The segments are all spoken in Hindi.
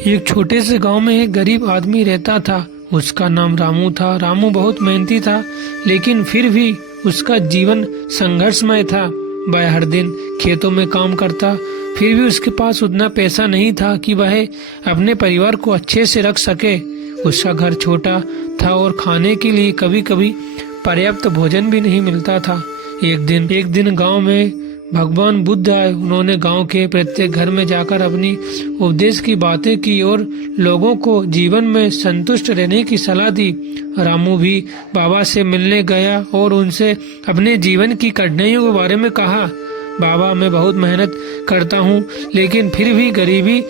एक छोटे से गांव में एक गरीब आदमी रहता था। उसका नाम रामू था। रामू बहुत मेहनती था, लेकिन फिर भी उसका जीवन संघर्षमय था। वह हर दिन खेतों में काम करता, फिर भी उसके पास उतना पैसा नहीं था कि वह अपने परिवार को अच्छे से रख सके। उसका घर छोटा था और खाने के लिए कभी कभी पर्याप्त भोजन भी नहीं मिलता था। एक दिन गांव में भगवान बुद्ध आए। उन्होंने गांव के प्रत्येक घर में जाकर अपनी उपदेश की बातें की और लोगों को जीवन में संतुष्ट रहने की सलाह दी। रामू भी बाबा से मिलने गया और उनसे अपने जीवन की कठिनाइयों के बारे में कहा। बाबा, मैं बहुत मेहनत करता हूँ, लेकिन फिर भी गरीबी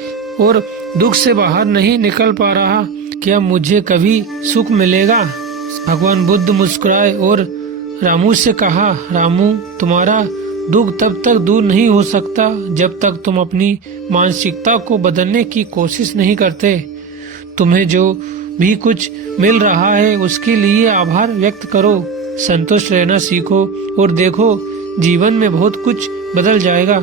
और दुख से बाहर नहीं निकल पा रहा। क्या मुझे कभी सुख मिलेगा? भगवान बुद्ध मुस्कुराए और रामू से कहा, रामू, तुम्हारा दुख तब तक दूर नहीं हो सकता जब तक तुम अपनी मानसिकता को बदलने की कोशिश नहीं करते। तुम्हें जो भी कुछ मिल रहा है उसके लिए आभार व्यक्त करो, संतुष्ट रहना सीखो और देखो जीवन में बहुत कुछ बदल जाएगा।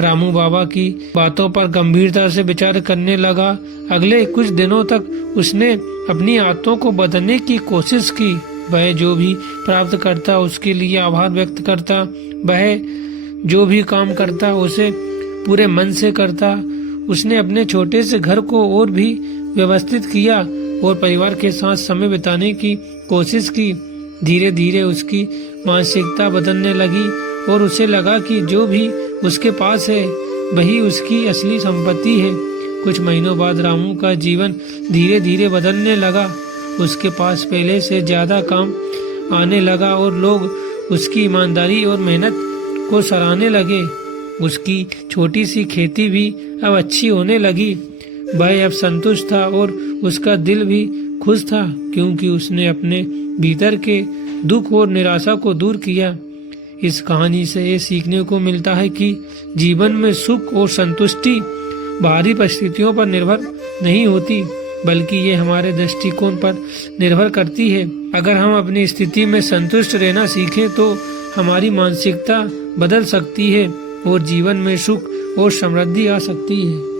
रामू बाबा की बातों पर गंभीरता से विचार करने लगा। अगले कुछ दिनों तक उसने अपनी आदतों को बदलने की कोशिश की। वह जो भी प्राप्त करता उसके लिए आभार व्यक्त करता। वह जो भी काम करता उसे पूरे मन से करता। उसने अपने छोटे से घर को और भी व्यवस्थित किया और परिवार के साथ समय बिताने की कोशिश की। धीरे धीरे उसकी मानसिकता बदलने लगी और उसे लगा कि जो भी उसके पास है वही उसकी असली संपत्ति है। कुछ महीनों बाद रामू का जीवन धीरे धीरे बदलने लगा। उसके पास पहले से ज्यादा काम आने लगा और लोग उसकी ईमानदारी और मेहनत को सराहने लगे। उसकी छोटी सी खेती भी अब अच्छी होने लगी। वह अब संतुष्ट था और उसका दिल भी खुश था, क्योंकि उसने अपने भीतर के दुख और निराशा को दूर किया। इस कहानी से ये सीखने को मिलता है कि जीवन में सुख और संतुष्टि बाहरी परिस्थितियों पर निर्भर नहीं होती, बल्कि ये हमारे दृष्टिकोण पर निर्भर करती है। अगर हम अपनी स्थिति में संतुष्ट रहना सीखें तो हमारी मानसिकता बदल सकती है और जीवन में सुख और समृद्धि आ सकती है।